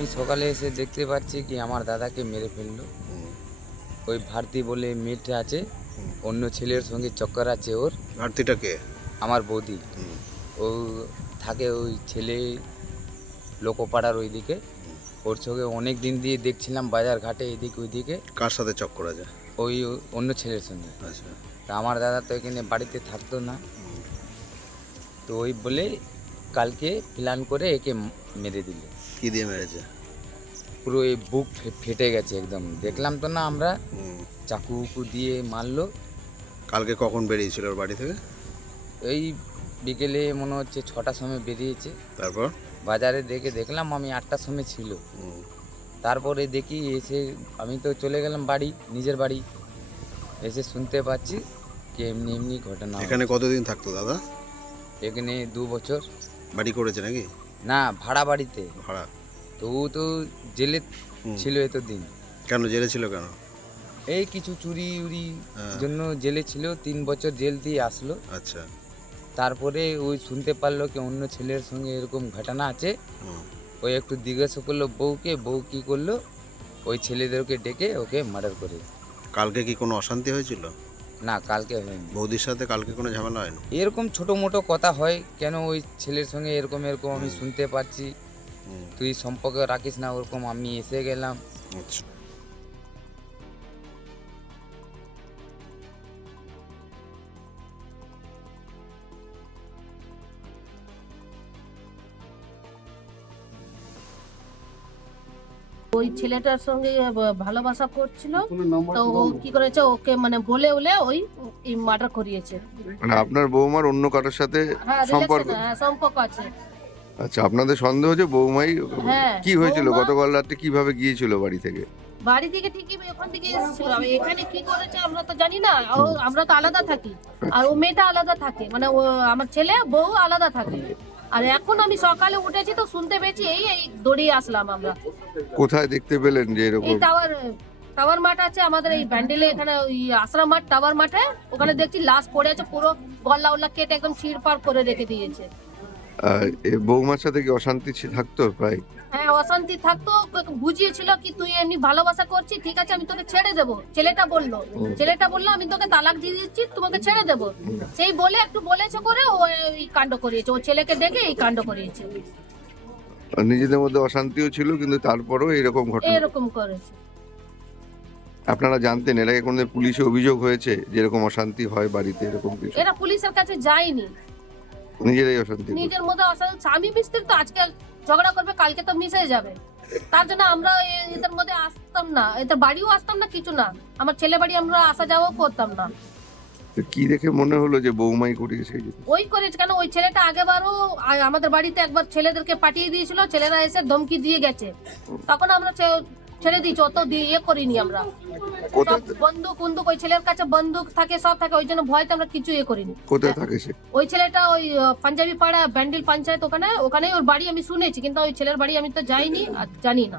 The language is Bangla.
আমি সকালে এসে দেখতে পাচ্ছি কি আমার দাদাকে মেরে ফেললো। হুম, ওই ভারতী বলে মেয়েটা আছে, হুম। অন্য ছেলের সঙ্গে চক্কর আছে ওর। ভারতীটা কে? আমার বৌদি, হুম, ও থাকে ওই ছেলে লোকপাড়ার ওইদিকে। ওর সঙ্গে অনেক দিন দিয়ে দেখছিলাম বাজার ঘাটে এদিকে ওইদিকে, কার সাথে চক্কর আছে? ওই অন্য ছেলের সঙ্গে। আচ্ছা। তা আমার দাদা তো এখানে বাড়িতে থাকতো না, হুম, তো ওই বলে কালকে প্ল্যান করে একে মেরে দিল। কি দিয়ে মেরেছে? পুরো এই বুক ফেটে গেছে একদম, দেখলাম তো না আমরা। হুম। চাকু উকু দিয়ে মারলো। কালকে কখন বেরিয়েছিল ওর বাড়ি থেকে? এই বিকেলে মনে হচ্ছে 6টার সময় বেরিয়েছে। তারপর? বাজারে দেখলাম আমি 8টার সময় ছিল। হুম। তারপরে দেখি এসে আমি তো চলে গেলাম বাড়ি, নিজের বাড়ি। এসে শুনতে পাচ্ছি কি এমনি এমনি ঘটনা এখানে হচ্ছে। কতদিন থাকতো দাদা? এখানে 2 বছর। বাড়ি করেছে নাকি? না, ভাড়া বাড়িতে। ভাড়া? তো ও তো জেলে হুম। ছিল এতদিন। কেন জেলে ছিল কেন? এই কিছু চুরি উরি হ্যাঁ। জন্য জেলে ছিল, 3 বছর জেল দিয়ে আসলো। আচ্ছা। তারপরে ওই শুনতে পারলো কি অন্য ছেলের সঙ্গে এরকম ঘটনা আছে। হুম। ওই একটু জিজ্ঞাসা করলো বউকে, বউ কী করলো, ওই ছেলেদেরকে ডেকে ওকে মার্ডার করে। কালকে কি কোনো অশান্তি হয়েছিল? না, কালকে হয়নি। বৌদির সাথে কালকে কোনো ঝামেলা হয়নি? এরকম ছোটো মোটো কথা হয়, কেন ওই ছেলের সঙ্গে এরকম এরকম আমি হুম। শুনতে পাচ্ছি। হুম। তুই সম্পর্ক রাখিস না, ওরকম আমি এসে গেলাম। আচ্ছা। ওই ছেলেটার সঙ্গে ভালোবাসা করছিল, তো ও কি করেছে ওকে মানে বলে ওলে ওই মার্ডার করিয়েছে। মানে আপনার বৌমার অন্য কারোর সাথে হ্যাঁ, সম্পর্ক? relation, হ্যাঁ, সম্পর্ক আছে। আচ্ছা, আপনাদের সন্দেহ হচ্ছে বৌমাই। হ্যাঁ, কি হয়েছিল বৌমা- গতকাল রাতে, কিভাবে গিয়েছিল বাড়ি থেকে? বাড়ি থেকে ঠিকই ওখান থেকে এসেছিল, এখানে কি করেছে আমরা তো জানি না। আমরা তো আলাদা থাকি, আর ও মেয়েটা আলাদা থাকে, মানে ও আমার ছেলে বউ আলাদা থাকে। আর এখন আমি সকালে উঠেছি তো শুনতে পেয়েছি, এই দৌড়িয়ে আসলাম আমরা। কোথায় দেখতে পেলেন যে এই এরকম? টাওয়ার মাঠ আছে আমাদের এই ব্যান্ডেলে, এখানে ওই আশ্রম মাঠ টাওয়ার মাঠে, ওখানে দেখছি লাশ পড়ে আছে, পুরো গলা উল্লা কেটে একদম ছিঁড়পাড় করে রেখে দিয়েছে। বৌমার সাথে কি অশান্তি থাকতো প্রায়? হ্যাঁ, অশান্তি থাকতো। ওকে বুঝিয়েছিল কি তুই এমনি ভালোবাসা করছিস, ঠিক আছে আমি তোকে ছেড়ে দেবো। ছেলেটা বললো আমি তোকে তালাক দিয়ে দিচ্ছি, তোমাকে ছেড়ে দেবো। সেই বলে একটু বলেছে করে ও এই কাণ্ড করিয়েছে, ও ছেলেকে দেখে এই কাণ্ড করিয়েছে, আর নিজেদের মধ্যে অশান্তিও ছিল, কিন্তু তারপরেও এরকম ঘটনা। এরকম করেছে। আপনারা জানতেন এর আগে কোনোদিন পুলিশে অভিযোগ হয়েছে যে এরকম অশান্তি হয় বাড়িতে, এরকম কিছু? এরা পুলিশের কাছে যায়নি, নিজেরাই অশান্তি করছে। নিজের মধ্যে অশান্তি। স্বামী স্ত্রী তো আজকে ঝগড়া করবে, কালকে তো মিশে যাবে। তার জন্য আমরা এদের মধ্যে আসতাম না, এদের বাড়িও আসতাম না, কিছু না। আমার ছেলে বাড়ি আমরা আসা যাওয়াও করতাম না। তো কি দেখে মনে হলো যে বৌমাই করিয়েছে এই জিনিস? ওই করেছে কেন, ওই ছেলেটা আগেবারও আমাদের বাড়িতে একবার ছেলেদেরকে পাঠিয়ে দিয়েছিল, ছেলেরা এসে ধমকি দিয়ে গেছে, তখন আমরা ছেড়ে দিয়েছি, অত ইয়ে করিনি আমরা। কোথায় সব বন্দুক ওই ছেলের কাছে বন্দুক থাকে, সব থাকে, ওই জন্য ভয়তে আমরা কিছু ইয়ে করিনি। কোথায় থাকে সে? ওই ছেলেটা ওই পাঞ্জাবি পাড়া ব্যান্ডেল পঞ্চায়েত, ওখানে ওর বাড়ি আমি শুনেছি, কিন্তু ওই ছেলের বাড়ি আমি তো যাইনি আর জানি না।